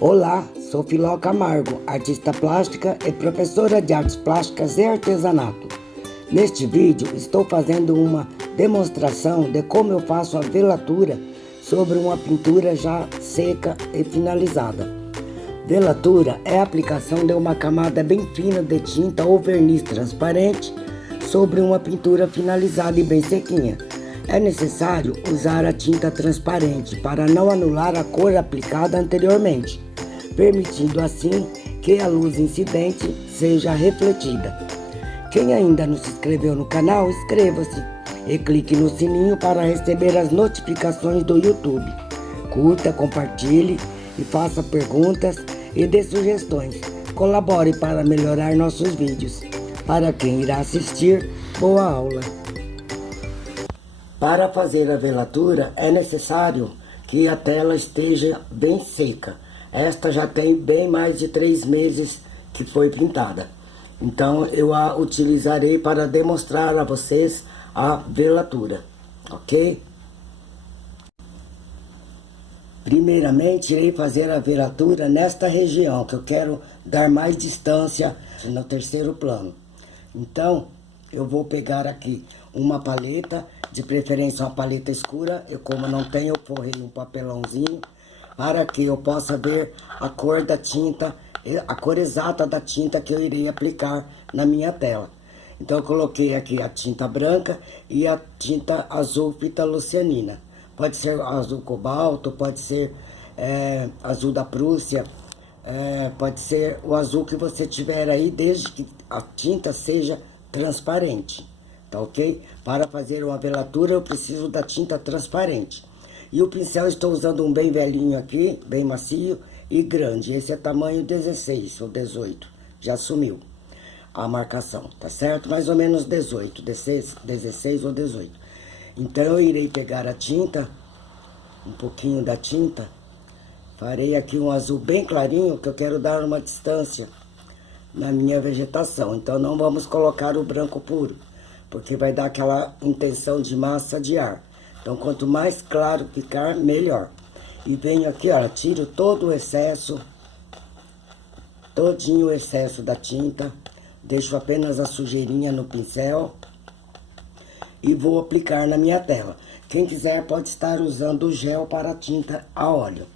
Olá, sou Filó Camargo, artista plástica e professora de artes plásticas e artesanato. Neste vídeo estou fazendo uma demonstração de como eu faço a velatura sobre uma pintura já seca e finalizada. Velatura é a aplicação de uma camada bem fina de tinta ou verniz transparente sobre uma pintura finalizada e bem sequinha. É necessário usar a tinta transparente para não anular a cor aplicada anteriormente, permitindo assim que a luz incidente seja refletida. Quem ainda não se inscreveu no canal, inscreva-se e clique no sininho para receber as notificações do YouTube. Curta, compartilhe e faça perguntas e dê sugestões. Colabore para melhorar nossos vídeos. Para quem irá assistir, boa aula! Para fazer a velatura é necessário que a tela esteja bem seca. Esta já tem bem mais de 3 meses que foi pintada. Então eu a utilizarei para demonstrar a vocês a velatura, ok? Primeiramente irei fazer a velatura nesta região, que eu quero dar mais distância no terceiro plano. Então eu vou pegar aqui uma paleta, de preferência uma paleta escura. Eu, como não tenho, eu forrei um papelãozinho para que eu possa ver a cor da tinta, a cor exata da tinta que eu irei aplicar na minha tela. Então eu coloquei aqui a tinta branca e a tinta azul fita-lucianina. Pode ser azul cobalto, pode ser azul da Prússia, pode ser o azul que você tiver aí, desde que a tinta seja transparente, tá ok? Para fazer uma velatura eu preciso da tinta transparente. E o pincel estou usando um bem velhinho aqui, bem macio e grande. Esse é tamanho 16 ou 18, já sumiu a marcação, tá certo? Mais ou menos 18, 16 ou 18. Então eu irei pegar a tinta, um pouquinho da tinta, farei aqui um azul bem clarinho, que eu quero dar uma distância na minha vegetação. Então não vamos colocar o branco puro, porque vai dar aquela intenção de massa de ar. Então quanto mais claro ficar, melhor. E venho aqui, olha, tiro todo o excesso, todinho o excesso da tinta, deixo apenas a sujeirinha no pincel e vou aplicar na minha tela. Quem quiser pode estar usando o gel para a tinta a óleo.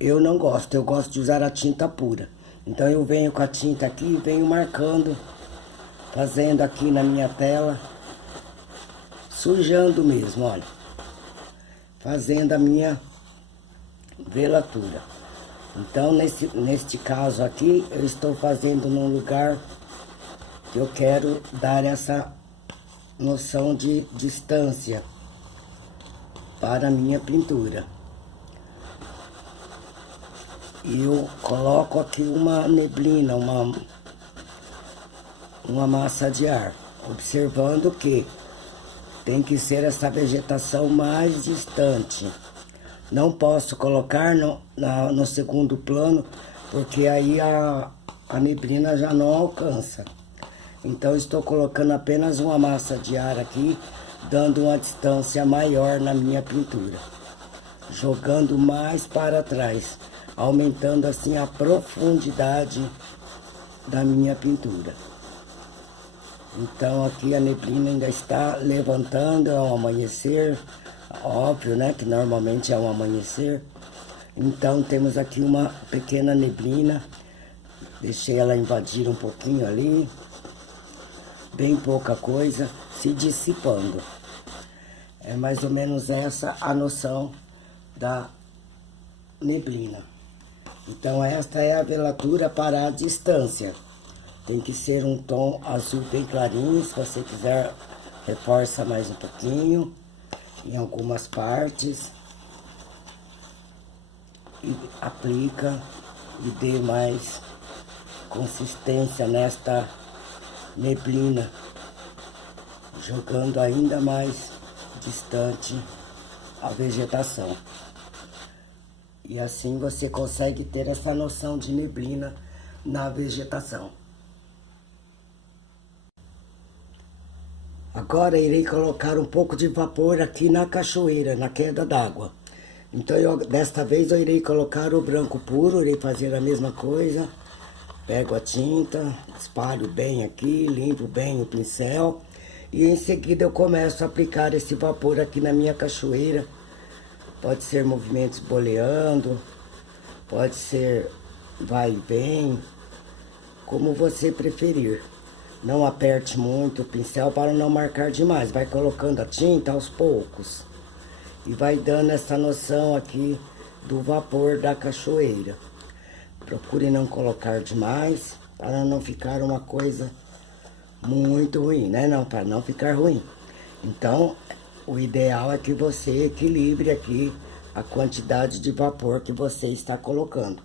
Eu não gosto, eu gosto de usar a tinta pura. Então eu venho com a tinta aqui e venho marcando, fazendo aqui na minha tela, sujando mesmo, olha. Fazendo a minha velatura. Então neste caso aqui, eu estou fazendo num lugar que eu quero dar essa noção de distância para a minha pintura. E eu coloco aqui uma neblina, uma massa de ar, observando que tem que ser essa vegetação mais distante. Não posso colocar no segundo plano, porque aí a neblina já não alcança. Então estou colocando apenas uma massa de ar aqui, dando uma distância maior na minha pintura. Jogando mais para trás, aumentando assim a profundidade da minha pintura. Então aqui a neblina ainda está levantando, é um amanhecer, óbvio, né, que normalmente é um amanhecer. Então temos aqui uma pequena neblina, deixei ela invadir um pouquinho ali, bem pouca coisa, se dissipando. É mais ou menos essa a noção da neblina. Então esta é a velatura para a distância. Tem que ser um tom azul bem clarinho. Se você quiser, reforça mais um pouquinho em algumas partes e aplica e dê mais consistência nesta neblina, jogando ainda mais distante a vegetação. E assim você consegue ter essa noção de neblina na vegetação. Agora irei colocar um pouco de vapor aqui na cachoeira, na queda d'água. Então, desta vez eu irei colocar o branco puro, irei fazer a mesma coisa. Pego a tinta, espalho bem aqui, limpo bem o pincel. E em seguida eu começo a aplicar esse vapor aqui na minha cachoeira. Pode ser movimentos boleando, pode ser vai e vem, como você preferir. Não aperte muito o pincel para não marcar demais. Vai colocando a tinta aos poucos. E vai dando essa noção aqui do vapor da cachoeira. Procure não colocar demais, para não ficar uma coisa muito ruim, né? Não, para não ficar ruim. Então, o ideal é que você equilibre aqui a quantidade de vapor que você está colocando.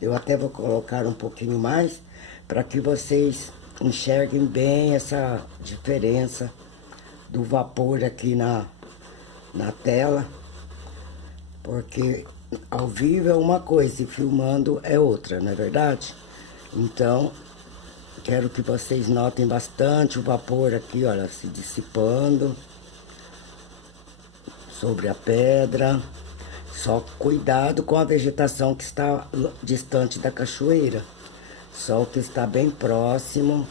Eu até vou colocar um pouquinho mais, para que vocês enxerguem bem essa diferença do vapor aqui na tela, porque ao vivo é uma coisa e filmando é outra, não é verdade? Então, quero que vocês notem bastante o vapor aqui, olha, se dissipando sobre a pedra. Só cuidado com a vegetação que está distante da cachoeira. Só o que está bem próximo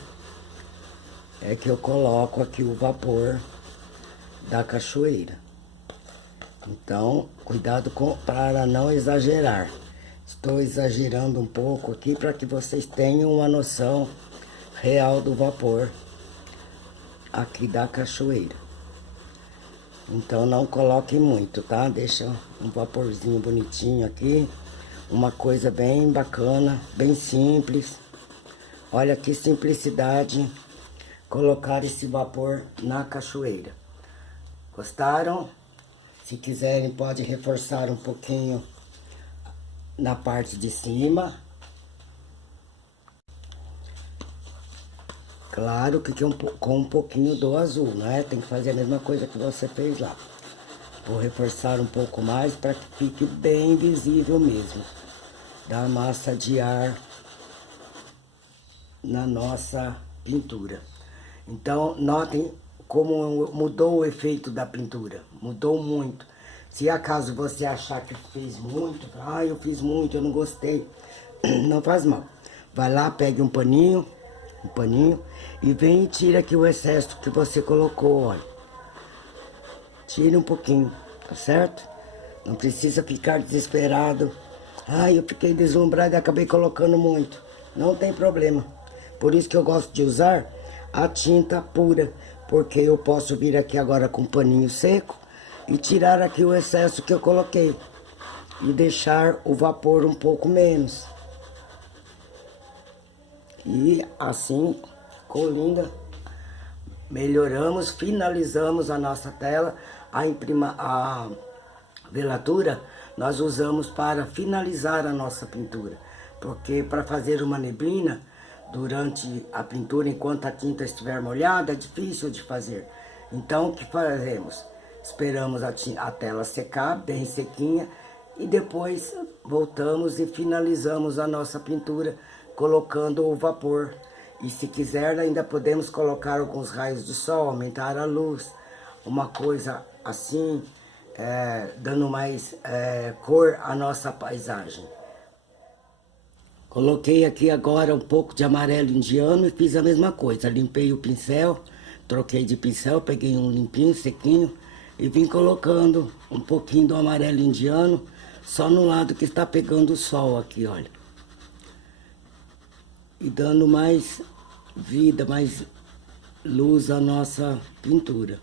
é que eu coloco aqui o vapor da cachoeira. Então, cuidado para não exagerar. Estou exagerando um pouco aqui para que vocês tenham uma noção real do vapor aqui da cachoeira. Então não coloque muito, tá? Deixa um vaporzinho bonitinho aqui. Uma coisa bem bacana, bem simples. Olha que simplicidade colocar esse vapor na cachoeira. Gostaram? Se quiserem, pode reforçar um pouquinho na parte de cima. Claro que com um pouquinho do azul, né? Tem que fazer a mesma coisa que você fez lá. Vou reforçar um pouco mais para que fique bem visível mesmo. Da massa de ar na nossa pintura. Então, notem como mudou o efeito da pintura. Mudou muito. Se acaso você achar que fez muito, eu fiz muito, eu não gostei, não faz mal. Vai lá, pegue um paninho, e vem e tira aqui o excesso que você colocou, olha. Tire um pouquinho, tá certo? Não precisa ficar desesperado. Eu fiquei deslumbrado e acabei colocando muito. Não tem problema. Por isso que eu gosto de usar a tinta pura, porque eu posso vir aqui agora com um paninho seco e tirar aqui o excesso que eu coloquei e deixar o vapor um pouco menos. E assim, ficou linda. Melhoramos, finalizamos a nossa tela. A velatura nós usamos para finalizar a nossa pintura. Porque para fazer uma neblina, durante a pintura, enquanto a tinta estiver molhada, é difícil de fazer. Então, o que fazemos? Esperamos a tela secar, bem sequinha, e depois voltamos e finalizamos a nossa pintura colocando o vapor. E se quiser, ainda podemos colocar alguns raios de sol, aumentar a luz, uma coisa assim, dando mais cor à nossa paisagem. Coloquei aqui agora um pouco de amarelo indiano e fiz a mesma coisa. Limpei o pincel, troquei de pincel, peguei um limpinho, sequinho, e vim colocando um pouquinho do amarelo indiano, só no lado que está pegando o sol aqui, olha. E dando mais vida, mais luz à nossa pintura.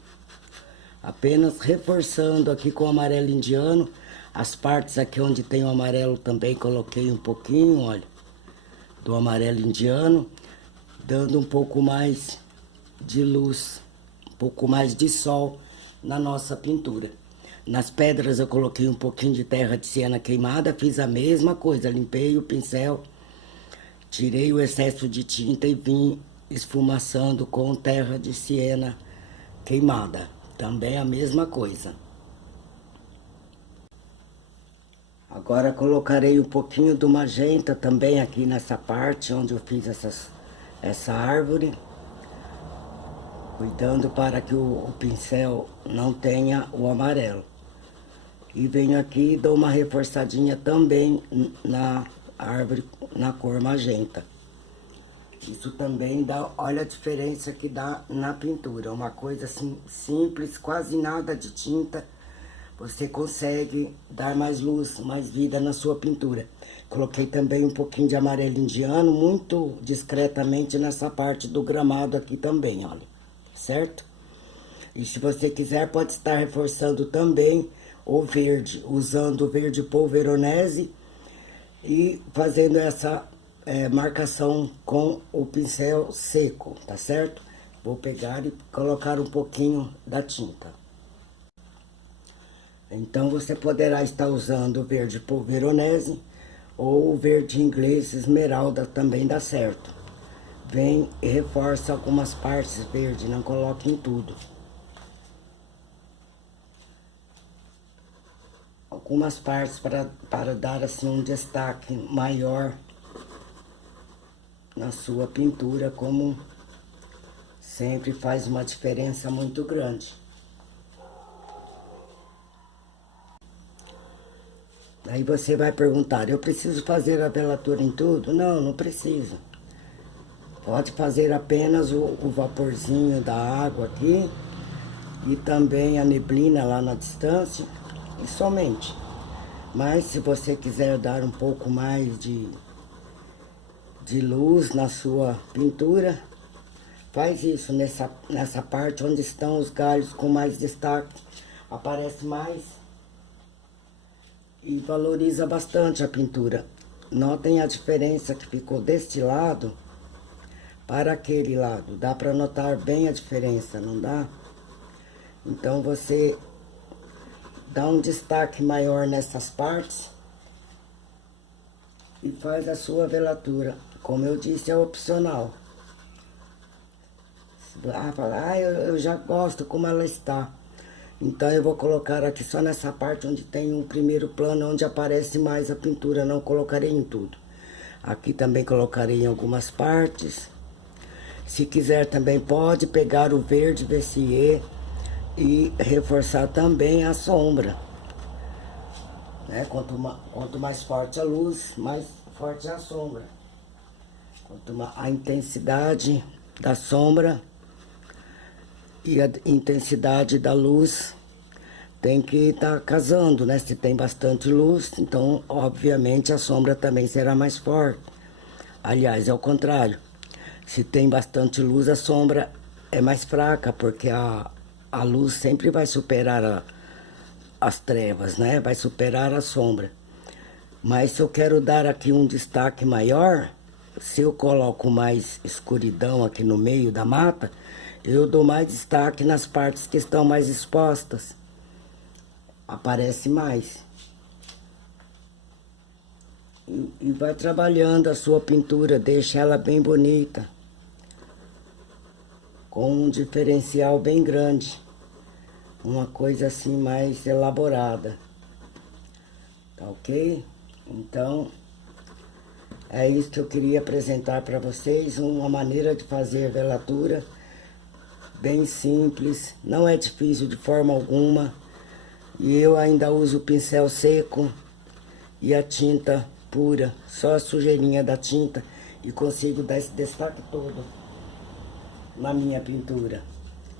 Apenas reforçando aqui com o amarelo indiano. As partes aqui onde tem o amarelo também coloquei um pouquinho, olha, do amarelo indiano, dando um pouco mais de luz, um pouco mais de sol na nossa pintura. Nas pedras eu coloquei um pouquinho de terra de siena queimada, fiz a mesma coisa, limpei o pincel, tirei o excesso de tinta e vim esfumaçando com terra de siena queimada. Também a mesma coisa. Agora colocarei um pouquinho do magenta também aqui nessa parte onde eu fiz essa árvore. Cuidando para que o pincel não tenha o amarelo. E venho aqui e dou uma reforçadinha também na árvore, na cor magenta. Isso também dá, olha a diferença que dá na pintura. Uma coisa assim, simples, quase nada de tinta. Você consegue dar mais luz, mais vida na sua pintura. Coloquei também um pouquinho de amarelo indiano, muito discretamente nessa parte do gramado aqui também, olha. Certo? E se você quiser, pode estar reforçando também o verde, usando o verde Veronese e fazendo essa marcação com o pincel seco, tá certo? Vou pegar e colocar um pouquinho da tinta. Então, você poderá estar usando o verde Veronese ou o verde inglês esmeralda, também dá certo. Vem e reforça algumas partes verde, não coloque em tudo. Algumas partes para dar assim um destaque maior na sua pintura, como sempre faz uma diferença muito grande. Aí você vai perguntar, eu preciso fazer a velatura em tudo? Não, não precisa. Pode fazer apenas o vaporzinho da água aqui e também a neblina lá na distância e somente. Mas se você quiser dar um pouco mais de luz na sua pintura, faz isso nessa parte onde estão os galhos com mais destaque. Aparece mais e valoriza bastante a pintura. Notem a diferença que ficou deste lado para aquele lado. Dá para notar bem a diferença, não dá? Então você dá um destaque maior nessas partes e faz a sua velatura. Como eu disse, é opcional. Eu já gosto como ela está. Então eu vou colocar aqui só nessa parte onde tem um primeiro plano, onde aparece mais a pintura, não colocarei em tudo. Aqui também colocarei em algumas partes. Se quiser também pode pegar o verde Vercier e reforçar também a sombra. Né? Quanto mais forte a luz, mais forte é a sombra. A intensidade da sombra e a intensidade da luz tem que estar casando, né? Se tem bastante luz, então, obviamente, a sombra também será mais forte. Aliás, é o contrário. Se tem bastante luz, a sombra é mais fraca, porque a luz sempre vai superar as trevas, né? Vai superar a sombra. Mas se eu quero dar aqui um destaque maior, se eu coloco mais escuridão aqui no meio da mata, eu dou mais destaque nas partes que estão mais expostas. Aparece mais. E vai trabalhando a sua pintura, deixa ela bem bonita. Com um diferencial bem grande. Uma coisa assim mais elaborada. Tá ok? Então, é isso que eu queria apresentar para vocês. Uma maneira de fazer velatura bem simples, não é difícil de forma alguma. E eu ainda uso o pincel seco e a tinta pura, só a sujeirinha da tinta, e consigo dar esse destaque todo na minha pintura.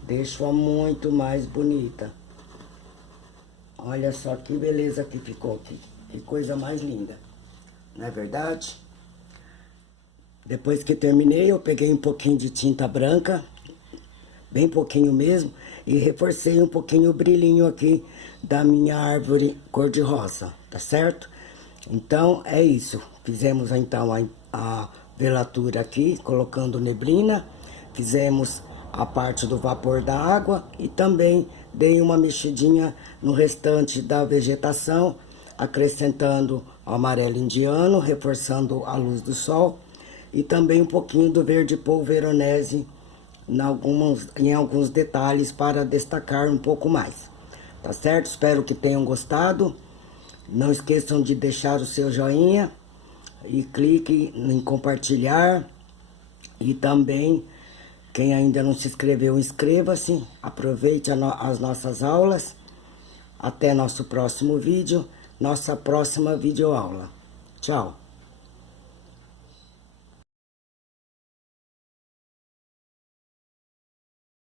Deixo-a muito mais bonita. Olha só que beleza que ficou aqui. Que coisa mais linda. Não é verdade? Depois que terminei, eu peguei um pouquinho de tinta branca, bem pouquinho mesmo, e reforcei um pouquinho o brilhinho aqui da minha árvore cor-de-rosa, tá certo? Então, é isso. Fizemos, então, a velatura aqui, colocando neblina. Fizemos a parte do vapor da água e também dei uma mexidinha no restante da vegetação, acrescentando o amarelo indiano, reforçando a luz do sol e também um pouquinho do verde Veronese em alguns detalhes para destacar um pouco mais. Tá certo? Espero que tenham gostado. Não esqueçam de deixar o seu joinha e clique em compartilhar. E também, quem ainda não se inscreveu, inscreva-se. Aproveite as nossas aulas Até nosso próximo vídeo, nossa próxima videoaula. Tchau!